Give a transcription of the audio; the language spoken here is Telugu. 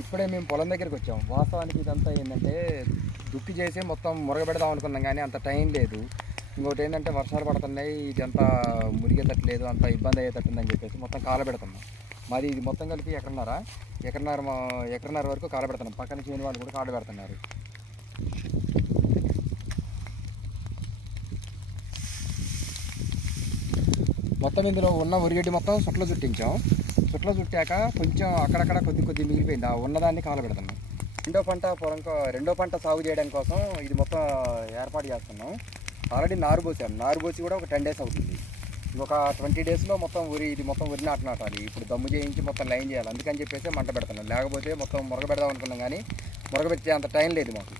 ఇప్పుడే మేము పొలం దగ్గరికి వచ్చాం. వాస్తవానికి ఇదంతా ఏంటంటే దుక్కి చేసి మొత్తం మురగబెడదాం అనుకున్నాం, కానీ అంత టైం లేదు. ఇంకోటి ఏంటంటే వర్షాలు పడుతున్నాయి, ఇదంతా మురిగేటట్లేదు, అంత ఇబ్బంది అయ్యేటట్టుందని చెప్పేసి మొత్తం కాలబెడుతున్నాం. మరి ఇది మొత్తం కలిపి ఎకరన్నర వరకు కాలబెడుతున్నాం. పక్కన చేయని వాళ్ళు కూడా కాలబెడుతున్నారు. మొత్తం ఇందులో ఉన్న ఉరిగడ్డి మొత్తం సుట్లో చుట్టించాం. సుట్లో చుట్టాక కొంచెం అక్కడక్కడ కొద్ది మిగిలిపోయింది. ఆ ఉన్నదాన్ని కాలబెడుతున్నాం. రెండో పంట సాగు చేయడం కోసం ఇది మొత్తం ఏర్పాటు చేస్తున్నాం. ఆల్రెడీ నారు పోసి కూడా ఒక 10 days అవుతుంది. ఒక 20 daysలో మొత్తం ఇది మొత్తం వరి నాటాలి. ఇప్పుడు దమ్ము చేయించి మొత్తం లైన్ చేయాలి. అందుకని చెప్పేసి మంట పెడుతున్నాం. లేకపోతే మొత్తం మురగబెడదాం అనుకున్నాం, కానీ మురగబెట్టే అంత టైం లేదు మాకు.